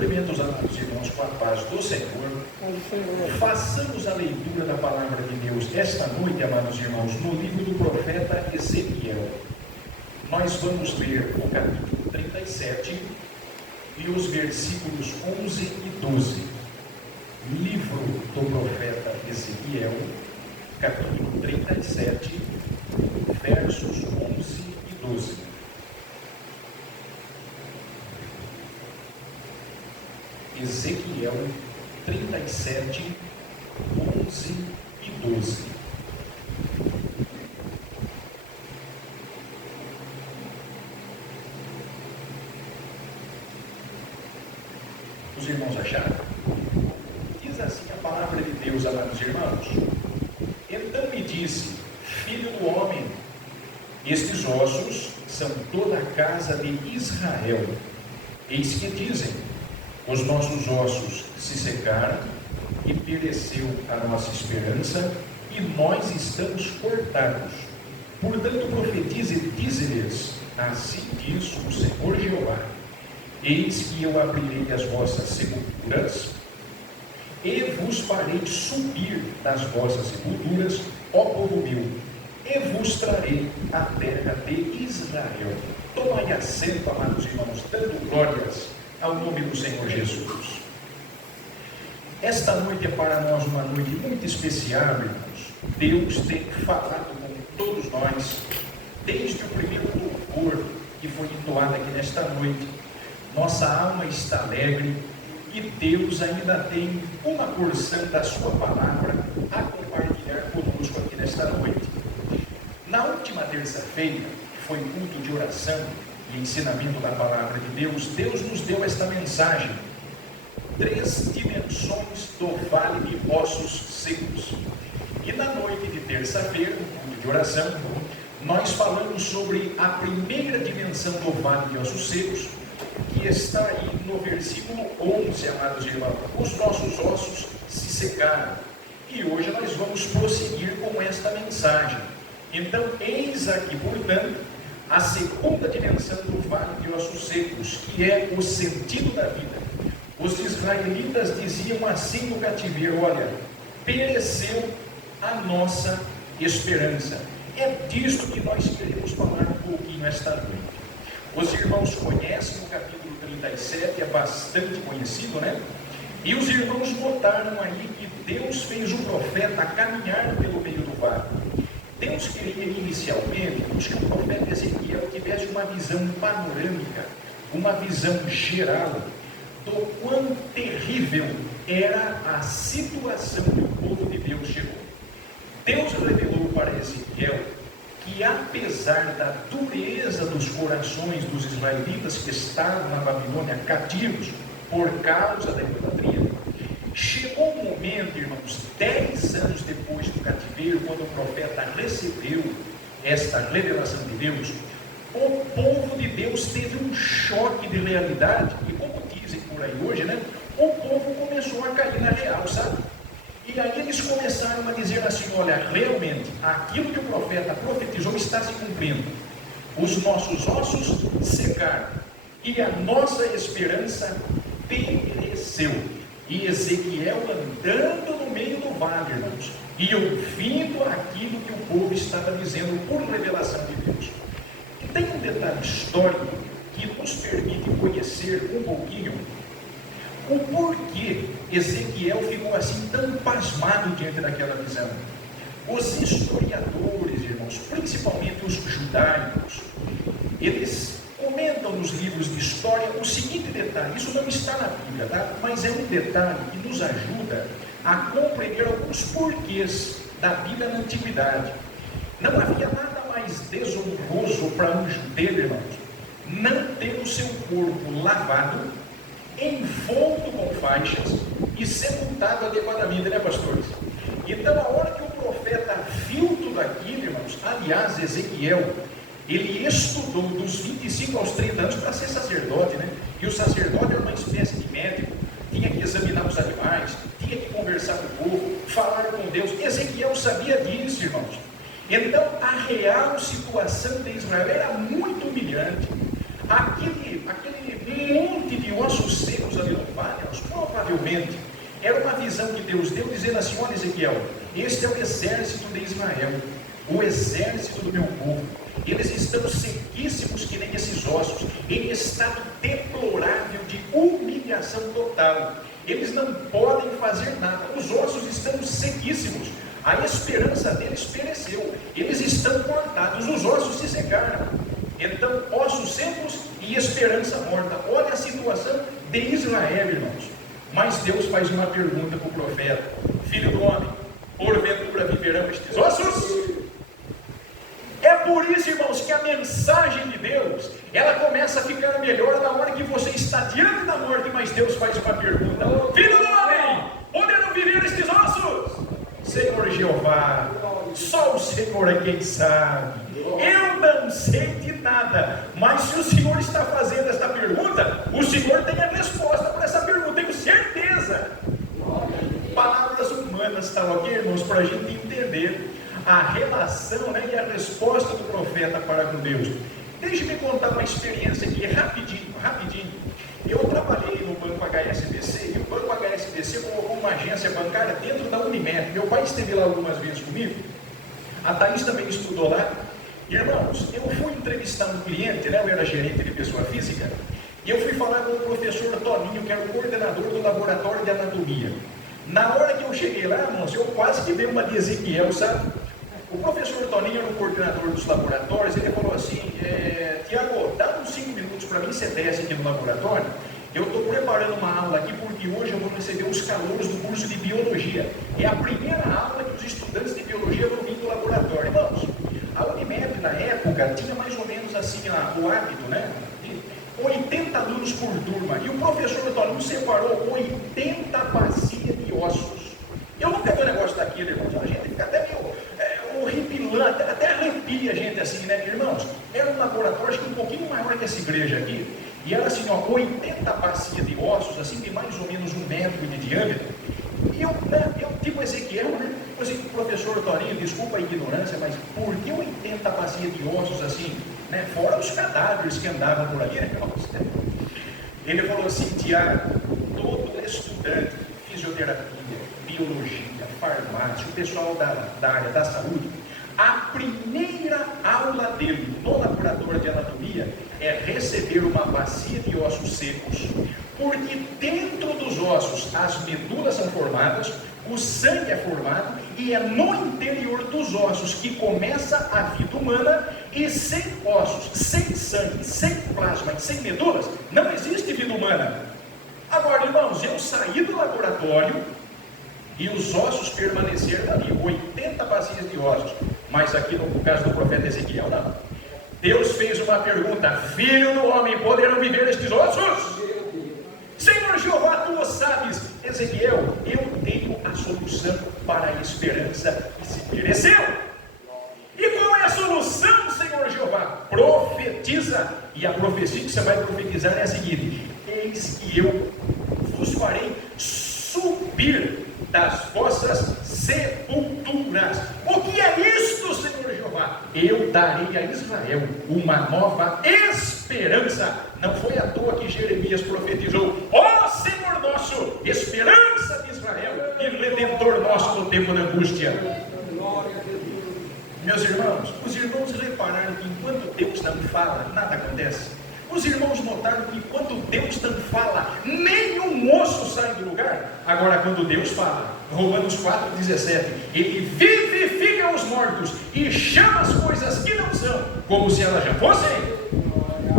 Cumprimento os amados irmãos com a paz do Senhor. Façamos a leitura da palavra de Deus esta noite, amados irmãos, no livro do profeta Ezequiel. Nós vamos ler o capítulo 37 e os versículos 11 e 12. Livro do profeta Ezequiel, capítulo 37, versos 11 e 12. Ezequiel 37, 11 e 12. Os irmãos acharam? Diz assim a palavra de Deus, amados irmãos. Então me disse: filho do homem, estes ossos são toda a casa de Israel. Eis que dizem: os nossos ossos se secaram e pereceu a nossa esperança, e nós estamos cortados. Portanto, profetize e dize-lhes: assim diz o Senhor Jeová: eis que eu abrirei as vossas sepulturas e vos farei subir das vossas sepulturas, ó povo meu, e vos trarei a terra de Israel. Tomai assento, amados irmãos, dando glórias ao nome do Senhor Jesus. Esta noite é para nós uma noite muito especial, irmãos. Deus tem falado com todos nós, desde o primeiro louvor que foi entoado aqui nesta noite. Nossa alma está alegre e Deus ainda tem uma porção da sua palavra a compartilhar conosco aqui nesta noite. Na última terça-feira, que foi culto de oração e ensinamento da palavra de Deus, Deus nos deu esta mensagem: 3 dimensões do vale de ossos secos. E na noite de terça-feira, no culto de oração, nós falamos sobre a primeira dimensão do vale de ossos secos, que está aí no versículo 11, amados irmãos. Os nossos ossos se secaram. E hoje nós vamos prosseguir com esta mensagem. Então, eis aqui, portanto, a segunda dimensão do vale de ossos secos, que é o sentido da vida. Os israelitas diziam assim no cativeiro: olha, pereceu a nossa esperança. É disto que nós queremos falar um pouquinho esta noite. Os irmãos conhecem o capítulo 37, é bastante conhecido, né? E os irmãos notaram aí que Deus fez o profeta caminhar pelo meio do vale. Deus queria inicialmente que o profeta Ezequiel tivesse uma visão panorâmica, uma visão geral do quão terrível era a situação que o povo de Deus chegou. Deus revelou para Ezequiel que, apesar da dureza dos corações dos israelitas que estavam na Babilônia cativos por causa da idolatria, chegou um momento, irmãos, 10 anos depois do cativeiro, quando o profeta recebeu esta revelação de Deus, o povo de Deus teve um choque de realidade, e como dizem por aí hoje, né? O povo começou a cair na real, sabe? E aí eles começaram a dizer assim: olha, realmente, aquilo que o profeta profetizou está se cumprindo. Os nossos ossos secaram, e a nossa esperança pereceu. E Ezequiel andando no meio do vale, irmãos, e ouvindo aquilo que o povo estava dizendo por revelação de Deus. E tem um detalhe histórico que nos permite conhecer um pouquinho o porquê Ezequiel ficou assim tão pasmado diante daquela visão. Os historiadores, irmãos, principalmente os judaicos, eles comentam nos livros de história o seguinte detalhe. Isso não está na Bíblia, tá? Mas é um detalhe que nos ajuda a compreender alguns porquês da vida na antiguidade. Não havia nada mais desonroso para um judeu, irmãos, não ter o seu corpo lavado, envolto com faixas e sepultado adequadamente, né, pastores? Então, a hora que o profeta viu tudo aquilo, irmãos, aliás, Ezequiel, ele estudou dos 25 aos 30 anos para ser sacerdote, né? E o sacerdote era uma espécie de médico, tinha que examinar os animais, tinha que conversar com o povo, falar com Deus. Ezequiel sabia disso, irmãos. Então, a real situação de Israel era muito humilhante. Aquele monte de ossos secos ali no provavelmente era uma visão que Deus deu, dizendo assim: olha, Ezequiel, este é o exército de Israel, o exército do meu povo. Eles estão sequíssimos que nem esses ossos, em estado deplorável de humilhação total. Eles não podem fazer nada, os ossos estão sequíssimos, a esperança deles pereceu, eles estão cortados, os ossos se secaram. Então, ossos secos e esperança morta. Olha a situação de Israel, irmãos. Mas Deus faz uma pergunta para o profeta: filho do homem, porventura viverão estes ossos? É por isso, irmãos, que a mensagem de Deus, ela começa a ficar melhor na hora que você está diante da morte, mas Deus faz uma pergunta: filho do homem, poderão viver estes ossos? Senhor Jeová, só o Senhor é quem sabe. Eu não sei de nada, mas se o Senhor está fazendo esta pergunta, o Senhor tem a resposta para essa pergunta, tenho certeza. Palavras humanas, tá ok, irmãos, para a gente entender a relação, né, e a resposta do profeta para com Deus. Deixe-me contar uma experiência aqui, rapidinho. Eu trabalhei no Banco HSBC, e o Banco HSBC colocou uma agência bancária dentro da Unimed. Meu pai esteve lá algumas vezes comigo, a Thaís também estudou lá. Irmãos, eu fui entrevistar um cliente, né, eu era gerente de pessoa física, e eu fui falar com o professor Toninho, que era o coordenador do laboratório de anatomia. Na hora que eu cheguei lá, irmãos, eu quase que dei uma de Ezequiel, sabe? O professor Toninho era o coordenador dos laboratórios. Ele falou assim: Tiago, dá uns 5 minutos para mim, você desce aqui no laboratório. Eu estou preparando uma aula aqui, porque hoje eu vou receber os calouros do curso de Biologia. É a primeira aula que os estudantes de Biologia vão vir do laboratório. Irmãos, a Unimed na época tinha mais ou menos assim o hábito, né? 80 alunos por turma. E o professor Toninho separou 80 bacias de ossos. Eu nunca vi um negócio daquilo, irmãos. A gente fica até meio horripilante, até arrepia a gente assim, né, irmãos? Era um laboratório, acho que um pouquinho maior que essa igreja aqui, e era assim, 80 bacias de ossos, assim, de mais ou menos 1 metro de diâmetro. E eu tipo Ezequiel, né? Assim, professor Toninho, desculpa a ignorância, mas por que 80 bacias de ossos assim, né? Fora os cadáveres que andavam por ali, né, irmãos? Ele falou assim: Tiago, todo estudante de fisioterapia, biologia, farmácia, o pessoal da área da saúde, a primeira aula dele no laboratório de anatomia é receber uma bacia de ossos secos, porque dentro dos ossos as medulas são formadas, o sangue é formado, e é no interior dos ossos que começa a vida humana, e sem ossos, sem sangue, sem plasma e sem medulas, não existe vida humana. Agora, irmãos, eu saí do laboratório e os ossos permaneceram ali, 80 bacias de ossos. Mas aqui no caso do profeta Ezequiel, não. Deus fez uma pergunta: filho do homem, poderão viver estes ossos? Senhor Jeová, tu o sabes. Ezequiel, eu tenho a solução para a esperança que se pereceu. E qual é a solução, Senhor Jeová? Profetiza. E a profecia que você vai profetizar é a seguinte: eis que eu vos farei subir das vossas sepulturas. O que é isto, Senhor Jeová? Eu darei a Israel uma nova esperança. Não foi à toa que Jeremias profetizou: ó Senhor nosso, esperança de Israel e redentor nosso no tempo da angústia. Meus irmãos, os irmãos repararam que enquanto Deus não fala, nada acontece? Os irmãos notaram que enquanto Deus não fala, nenhum osso sai do lugar? Agora, quando Deus fala, Romanos 4,17, Ele vivifica os mortos e chama as coisas que não são, como se elas já fossem.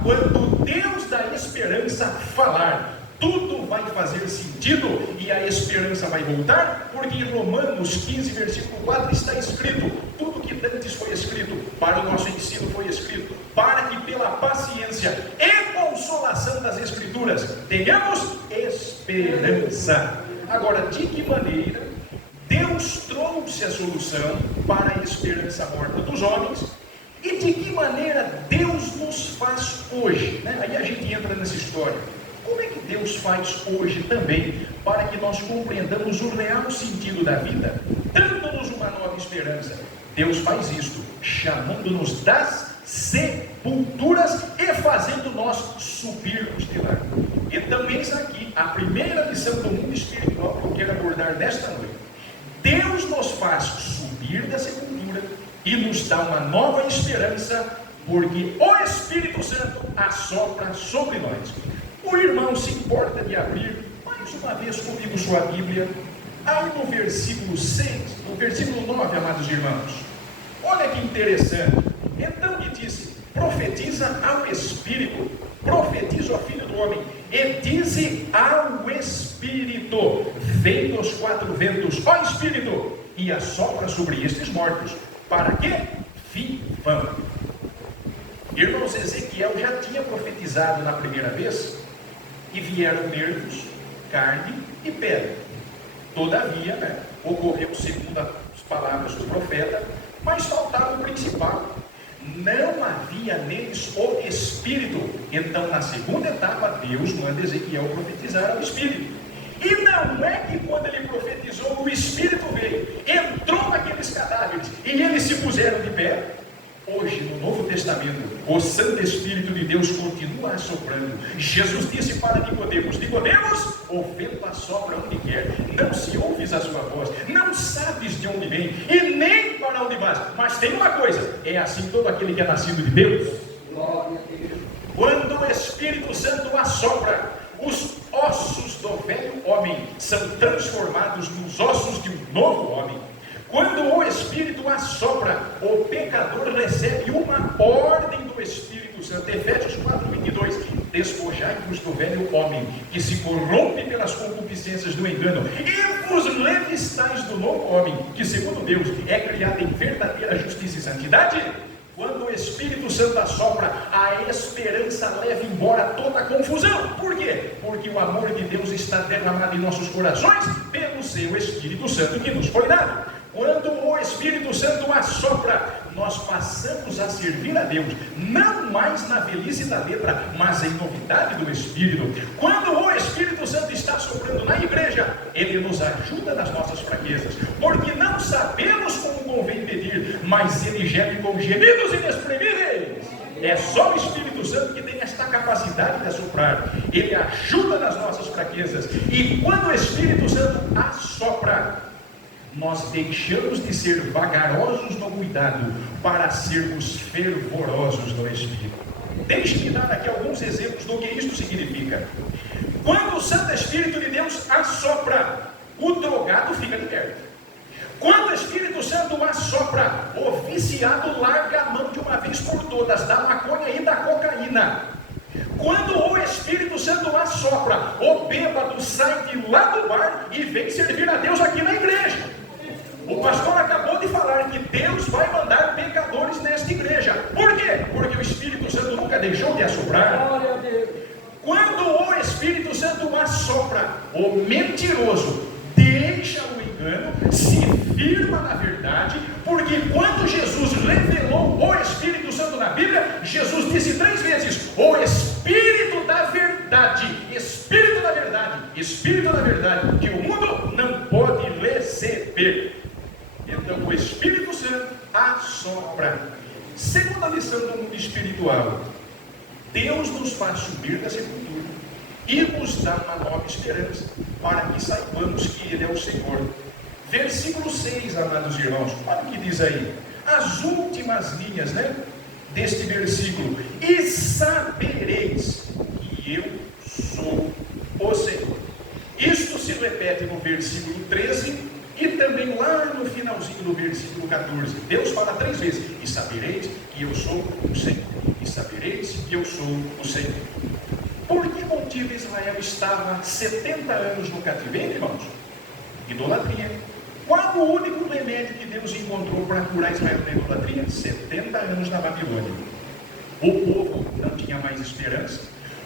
Quando Deus da esperança falar, tudo vai fazer sentido e a esperança vai voltar, porque em Romanos 15, versículo 4 está escrito: tudo que antes foi escrito para o nosso ensino foi escrito, para que pela paciência e consolação das Escrituras tenhamos esperança. Agora, de que maneira Deus trouxe a solução para a esperança morta dos homens? E de que maneira Deus nos faz hoje, né? Aí a gente entra nessa história. Como é que Deus faz hoje também para que nós compreendamos o real sentido da vida, dando-nos uma nova esperança? Deus faz isto chamando-nos das sepulturas e fazendo nós subirmos de lá. Então, eis aqui a primeira lição do mundo espiritual que eu quero abordar nesta noite. Deus nos faz subir da sepultura e nos dá uma nova esperança, porque o Espírito Santo assopra sobre nós. O irmão se importa de abrir mais uma vez comigo sua Bíblia, aí no versículo 6, no versículo 9, amados irmãos. Olha que interessante. Então lhe disse: profetiza ao Espírito, profetiza ao Filho do Homem, e dize ao Espírito: vem dos quatro ventos, ó Espírito, e assopra sobre estes mortos, para que vivam. Irmãos, Ezequiel já tinha profetizado na primeira vez, e vieram nervos, carne e pedra. Todavia, ocorreu segundo as palavras do profeta, mas faltava o principal. Não havia neles o Espírito. Então, na segunda etapa, Deus manda Ezequiel profetizar ao Espírito. E não é que quando ele profetizou, o Espírito veio, entrou naqueles cadáveres e eles se puseram de pé. Hoje, no Novo Testamento, o Santo Espírito de Deus continua assoprando. Jesus disse para Nicodemos: Nicodemos, o vento assopra onde quer, não se ouves a sua voz, não sabes de onde vem e nem para onde vais. Mas tem uma coisa: é assim todo aquele que é nascido de Deus. Quando o Espírito Santo assopra, os ossos do velho homem são transformados nos ossos de um novo homem. Quando o Espírito assopra, o pecador recebe uma ordem do Espírito Santo. Efésios 4:22. Despojai-vos do velho homem, que se corrompe pelas concupiscências do engano, e vos revistais do novo homem, que segundo Deus é criado em verdadeira justiça e santidade. Quando o Espírito Santo assopra, a esperança leva embora toda a confusão. Por quê? Porque o amor de Deus está derramado em nossos corações pelo seu Espírito Santo que nos foi dado. Quando o Espírito Santo assopra, nós passamos a servir a Deus, não mais na velhice da letra, mas em novidade do Espírito. Quando o Espírito Santo está soprando na igreja, ele nos ajuda nas nossas fraquezas, porque não sabemos como convém pedir, mas ele geme com gemidos inexprimíveis. É só o Espírito Santo que tem esta capacidade de assoprar. Ele ajuda nas nossas fraquezas. E quando o Espírito Santo assopra, nós deixamos de ser vagarosos no cuidado para sermos fervorosos no Espírito. Deixe-me dar aqui alguns exemplos do que isto significa. Quando o Santo Espírito de Deus assopra, o drogado fica liberto. Quando o Espírito Santo assopra, o viciado larga a mão de uma vez por todas da maconha e da cocaína. Quando o Espírito Santo assopra, o bêbado sai de lá do bar e vem servir a Deus aqui na igreja. O pastor acabou de falar que Deus vai mandar pecadores nesta igreja. Por quê? Porque o Espírito Santo nunca deixou de assoprar. Quando o Espírito Santo assopra, o mentiroso deixa o engano, se firma na verdade, porque quando Jesus revelou o Espírito Santo na Bíblia, Jesus disse 3 vezes: o Espírito da verdade, Espírito da verdade, Espírito da verdade, que o mundo não pode receber. Então o Espírito Santo assopra. Segunda lição do mundo espiritual: Deus nos faz subir da sepultura e nos dá uma nova esperança, para que saibamos que Ele é o Senhor. Versículo 6, amados irmãos, olha o que diz aí, as últimas linhas, deste versículo: e sabereis que eu sou o Senhor. Isto se repete no versículo 13 e também lá no finalzinho do versículo 14. Deus fala 3 vezes: e sabereis que eu sou o Senhor, e sabereis que eu sou o Senhor. Por que motivo Israel estava 70 anos no cativeiro, irmãos? Idolatria. Qual o único remédio que Deus encontrou para curar Israel da idolatria? 70 anos na Babilônia. O povo não tinha mais esperança,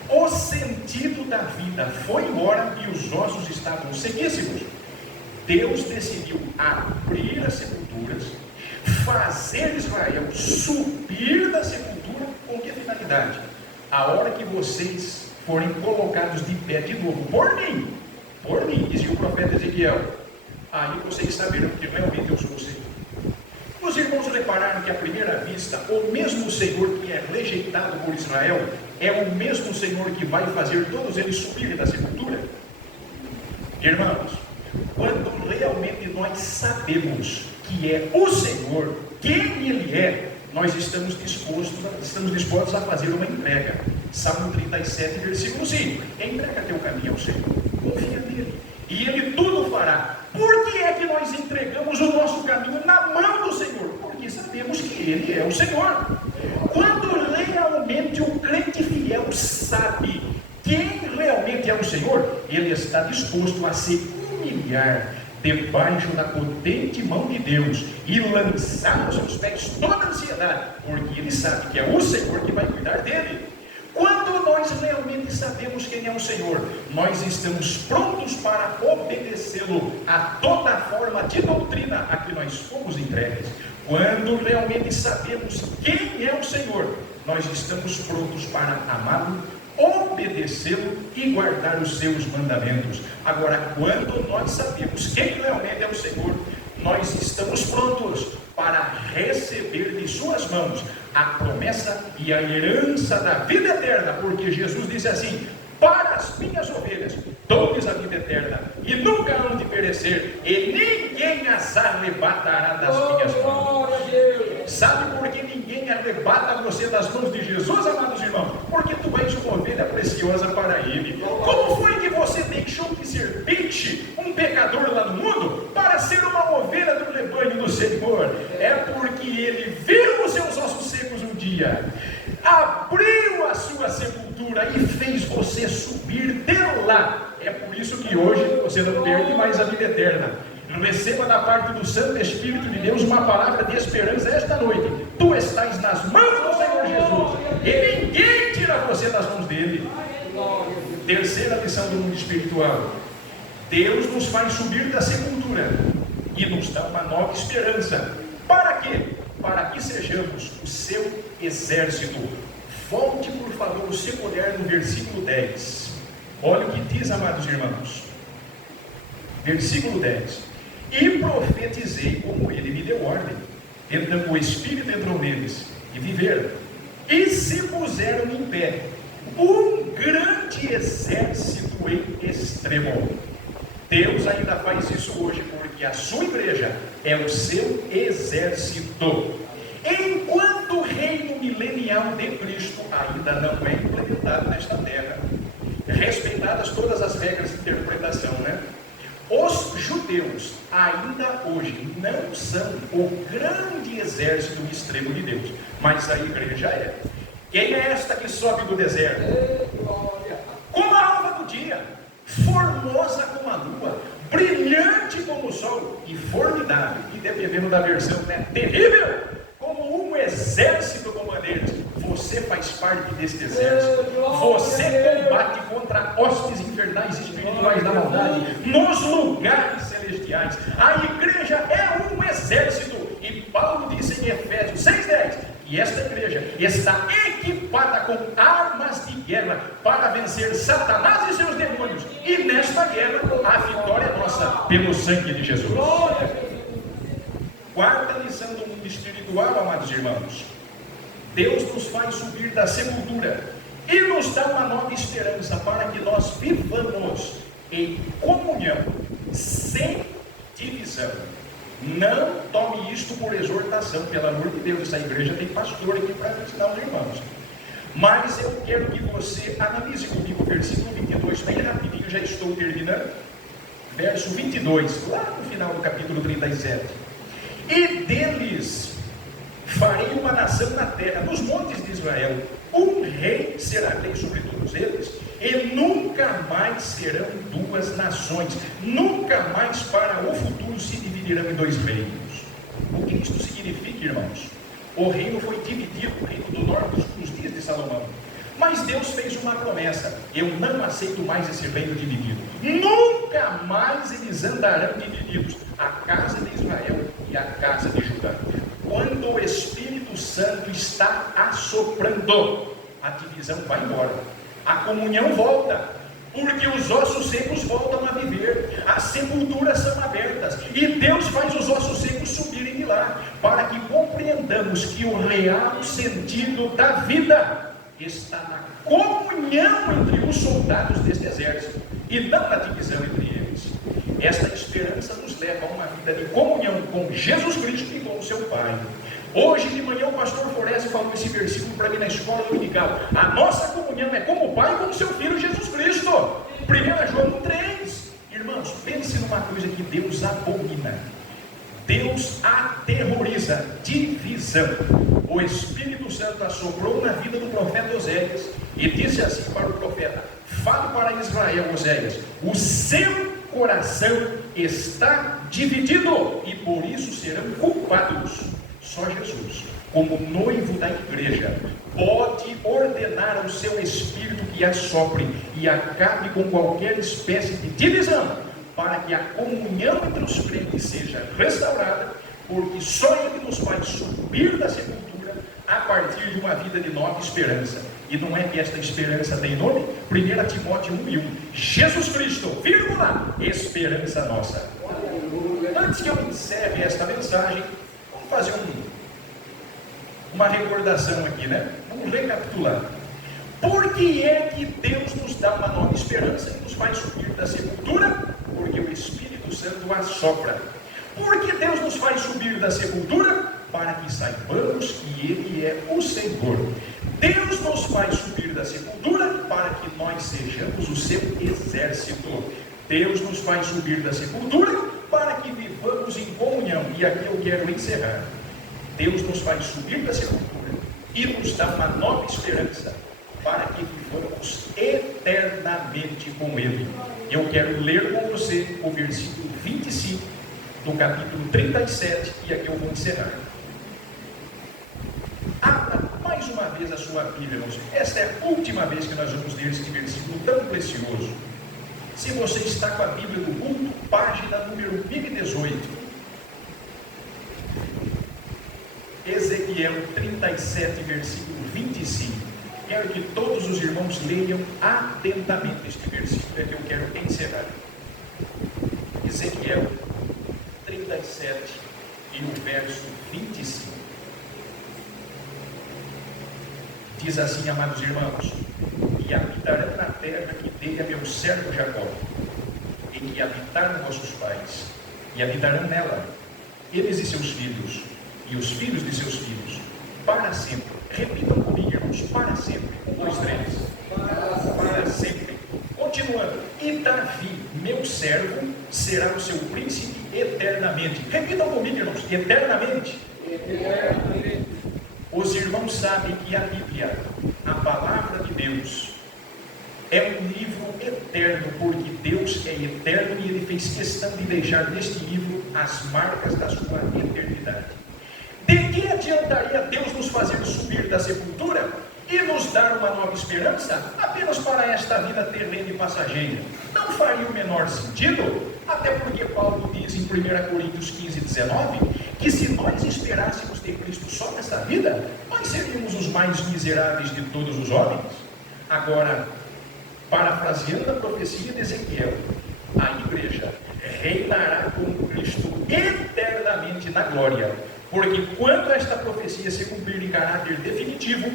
o sentido da vida foi embora e os ossos estavam sequíssimos. Deus decidiu abrir as sepulturas, fazer Israel subir da sepultura. Com que finalidade? A hora que vocês forem colocados de pé de novo por mim, dizia o profeta Ezequiel, aí vocês saberão que realmente eu sou o Senhor. Os irmãos repararam que à primeira vista, o mesmo Senhor que é rejeitado por Israel, é o mesmo Senhor que vai fazer todos eles subirem da sepultura? Irmãos, quando realmente nós sabemos que é o Senhor, quem Ele é, nós estamos dispostos a fazer uma entrega. Salmo 37, versículo 5. Entrega teu caminho ao Senhor, confia nele, e Ele tudo fará. Por que é que nós entregamos o nosso caminho na mão do Senhor? Porque sabemos que Ele é o Senhor. Quando realmente o crente fiel sabe quem realmente é o Senhor, ele está disposto a se humilhar debaixo da potente mão de Deus e lançar aos seus pés toda a ansiedade, porque ele sabe que é o Senhor que vai cuidar dele. Quando nós realmente sabemos quem é o Senhor, nós estamos prontos para obedecê-lo a toda forma de doutrina a que nós fomos entregues. Quando realmente sabemos quem é o Senhor, nós estamos prontos para amá-lo, obedecê-lo e guardar os seus mandamentos. Agora, quando nós sabemos quem realmente é o Senhor, nós estamos prontos para receber de suas mãos a promessa e a herança da vida eterna, porque Jesus disse assim: para as minhas ovelhas dou-lhes a vida eterna, e nunca hão de perecer, e ninguém as arrebatará das minhas mãos. Sabe por que ninguém arrebata você das mãos de Jesus, amados irmãos? Porque tu és uma ovelha preciosa para Ele. Como foi que você deixou de ser biche, um pecador lá no mundo, para ser uma ovelha do rebanho do Senhor? É porque Ele viu os seus ossos secos um dia, abriu a sua sepultura e fez você subir de lá. É por isso que hoje você não perde mais a vida eterna. Receba da parte do Santo Espírito de Deus uma palavra de esperança esta noite. Tu estás nas mãos do Senhor Jesus, e ninguém tira você das mãos dele. Terceira lição do mundo espiritual: Deus nos faz subir da sepultura e nos dá uma nova esperança. Para quê? Para que sejamos o seu exército. Volte, por favor, o seu olhar no versículo 10. Olha o que diz, amados irmãos. Versículo 10. E profetizei como ele me deu ordem. Então o Espírito entrou neles, e viveram, e se puseram em pé, um grande exército em extremo. Deus ainda faz isso hoje, porque a sua igreja é o seu exército. Enquanto o reino milenial de Cristo ainda não é implementado nesta terra, respeitadas todas as regras de interpretação, né? Os judeus ainda hoje não são o grande exército extremo de Deus, mas a igreja é. Quem é esta que sobe do deserto? Como a alva do dia, formosa como a lua, brilhante como o sol e formidável, e dependendo da versão, né, terrível, como um exército com bandeiras. Você faz parte deste exército. Você combate contra hostes infernais espirituais da maldade nos lugares celestiais. A igreja é um exército, e Paulo disse em Efésios 6:10 que esta igreja está equipada com armas de guerra para vencer Satanás e seus demônios, e nesta guerra a vitória é nossa pelo sangue de Jesus. Quarta lição do mundo espiritual, amados irmãos: Deus nos faz subir da sepultura e nos dá uma nova esperança para que nós vivamos em comunhão, sem divisão. Não tome isto por exortação, pelo amor de Deus. Essa igreja tem pastor aqui para ensinar os irmãos. Mas eu quero que você analise comigo o versículo 22, bem rapidinho, já estou terminando. Verso 22, lá no final do capítulo 37. E deles farei uma nação na terra, nos montes de Israel. Um rei será rei sobre todos eles, e nunca mais serão duas nações. Nunca mais para o futuro se dividirão em dois reinos. O que isto significa, irmãos? O reino foi dividido, o reino do norte, nos dias de Salomão. Mas Deus fez uma promessa: eu não aceito mais esse reino dividido. Nunca mais eles andarão divididos, a casa de Israel e a casa de Judá. Quando o Espírito Santo está assoprando, a divisão vai embora, a comunhão volta, porque os ossos secos voltam a viver, as sepulturas são abertas, e Deus faz os ossos secos subirem de lá, para que compreendamos que o real sentido da vida está na comunhão entre os soldados deste exército, e não na divisão entre eles. Esta esperança nos leva a uma vida de comunhão com Jesus Cristo e com o seu Pai. Hoje de manhã o pastor Forese falou esse versículo para mim na escola dominical. A nossa comunhão é como o Pai e com o seu Filho Jesus Cristo. 1 João 3. Irmãos, pense numa coisa que Deus abomina. Deus aterroriza, divisão. O Espírito Santo assoprou na vida do profeta Oséias e disse assim para o profeta: fale para Israel, Oséias, o seu coração está dividido e por isso serão culpados. Só Jesus, como noivo da igreja, pode ordenar ao seu espírito que assopre e acabe com qualquer espécie de divisão, para que a comunhão entre os crentes seja restaurada, porque só Ele nos faz subir da sepultura a partir de uma vida de nova esperança. E não é que esta esperança tem nome? 1 Timóteo 1:1. Jesus Cristo, vírgula, esperança nossa. Antes que eu encerre esta mensagem, vamos fazer uma recordação aqui, né? Vamos recapitular. Por que é que Deus nos dá uma nova esperança e nos faz subir da sepultura? Porque o Espírito Santo assopra. Por que Deus nos faz subir da sepultura? Para que saibamos que Ele é o Senhor. Deus nos faz subir da sepultura para que nós sejamos o seu exército. Deus nos faz subir da sepultura para que vivamos em comunhão. E aqui eu quero encerrar. Deus nos faz subir da sepultura e nos dá uma nova esperança para que vivamos eternamente com Ele. Eu quero ler com você o versículo 25 do capítulo 37 e aqui eu vou encerrar. Abra mais uma vez a sua Bíblia, irmãos. Esta é a última vez que nós vamos ler este versículo tão precioso. Se você está com a Bíblia do culto, página número 1018. Ezequiel 37, versículo 25. Quero que todos os irmãos leiam atentamente este versículo, é que eu quero encerrar. Ezequiel 37 e o verso 25. Diz assim, amados irmãos: e habitarão na terra que dei a meu servo Jacó, em que habitaram vossos pais, e habitarão nela, eles e seus filhos, e os filhos de seus filhos, para sempre. Repitam comigo, irmãos, para sempre. 1, 2, 3. Para sempre. Continuando. E Davi, meu servo, será o seu príncipe eternamente. Repitam comigo, irmãos, eternamente. Eternamente. Os irmãos sabem que a Bíblia, a palavra de Deus, é um livro eterno, porque Deus é eterno e Ele fez questão de deixar neste livro as marcas da sua eternidade. De que adiantaria Deus nos fazer subir da sepultura e nos dar uma nova esperança apenas para esta vida terrena e passageira? Não faria o menor sentido, até porque Paulo diz em 1 Coríntios 15, 19, que se nós esperássemos ter Cristo só nesta vida, nós seríamos os mais miseráveis de todos os homens. Agora, parafraseando a profecia de Ezequiel, a igreja reinará com Cristo eternamente na glória, porque quando esta profecia se cumprir em caráter definitivo,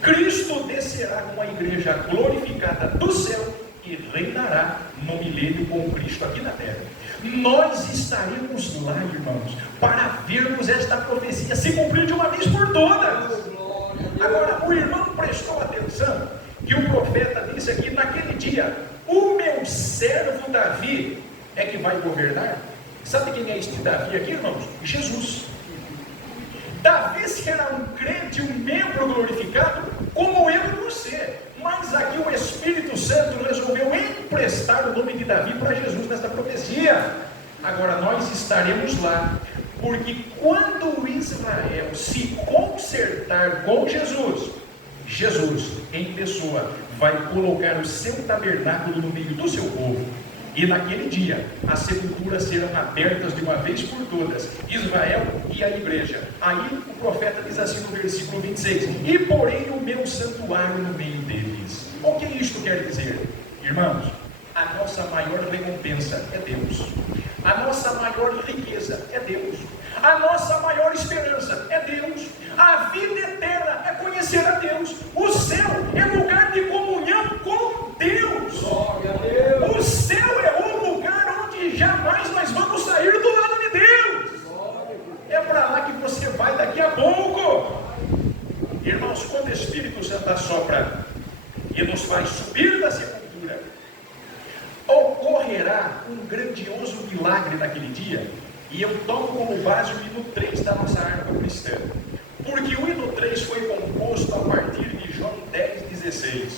Cristo descerá com a igreja glorificada do céu e reinará no milênio com Cristo aqui na terra. Nós estaremos lá, irmãos, para vermos esta profecia se cumprir de uma vez por todas. Agora, o irmão prestou atenção que o profeta disse aqui: naquele dia, o meu servo Davi é que vai governar. Sabe quem é este Davi aqui, irmãos? Jesus. Davi será um crente, um membro glorificado, como eu e você. Mas aqui o Espírito Santo resolveu emprestar o nome de Davi para Jesus nesta profecia. Agora nós estaremos lá, porque quando Israel se consertar com Jesus, Jesus em pessoa vai colocar o seu tabernáculo no meio do seu povo. E naquele dia, as sepulturas serão abertas de uma vez por todas, Israel e a igreja. Aí o profeta diz assim no versículo 26, e porém o meu santuário no meio deles. O que isto quer dizer? Irmãos, a nossa maior recompensa é Deus. A nossa maior riqueza é Deus. A nossa maior esperança é Deus. A vida eterna é conhecer a Deus. O céu faz subir da sepultura. Ocorrerá um grandioso milagre naquele dia, e eu tomo como base o hino 3 da nossa harpa cristã, porque o hino 3 foi composto a partir de João 10,16.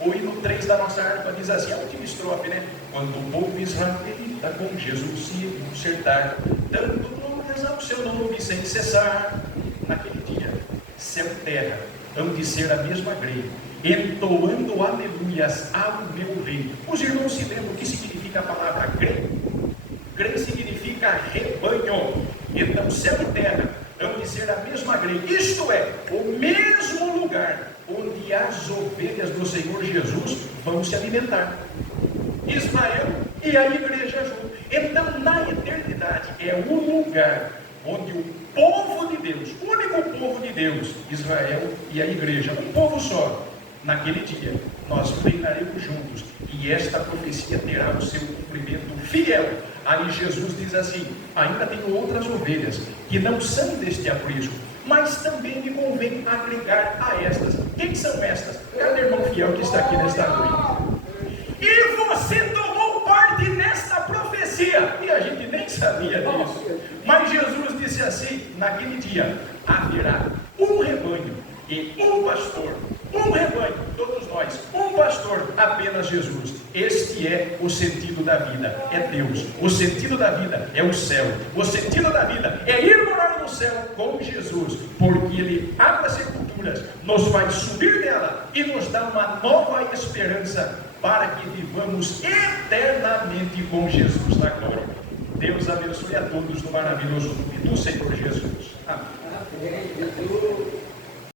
O hino 3 da nossa harpa diz assim, a última estrofe, né? Quando o povo israelita com Jesus se consertar, dando glórias ao seu nome sem cessar, naquele dia, céu e terra hão de ser a mesma grei, entoando aleluias ao meu rei. Os irmãos se lembram o que significa a palavra grei? Grei significa rebanho. Então céu e terra hão de ser a mesma grei, isto é, o mesmo lugar onde as ovelhas do Senhor Jesus vão se alimentar. Israel e a igreja junto. Então na eternidade é o lugar onde o povo de Deus, o único povo de Deus, Israel e a igreja, um povo só, naquele dia nós reinaremos juntos, e esta profecia terá o seu cumprimento fiel. Aí Jesus diz assim, ainda tenho outras ovelhas que não são deste aprisco, mas também me convém agregar a estas. Quem são estas? Cada irmão fiel que está aqui nesta noite. E você tomou parte nesta profecia, e a gente nem sabia disso, mas Jesus disse assim, naquele dia haverá um rebanho e um pastor, um rebanho, todos nós, um pastor, apenas Jesus. Este é o sentido da vida, é Deus. O sentido da vida é o céu. O sentido da vida é ir morar no céu com Jesus, porque Ele abre as sepulturas, nos faz subir dela e nos dá uma nova esperança para que vivamos eternamente com Jesus na glória. Deus abençoe a todos no maravilhoso nome do Senhor Jesus.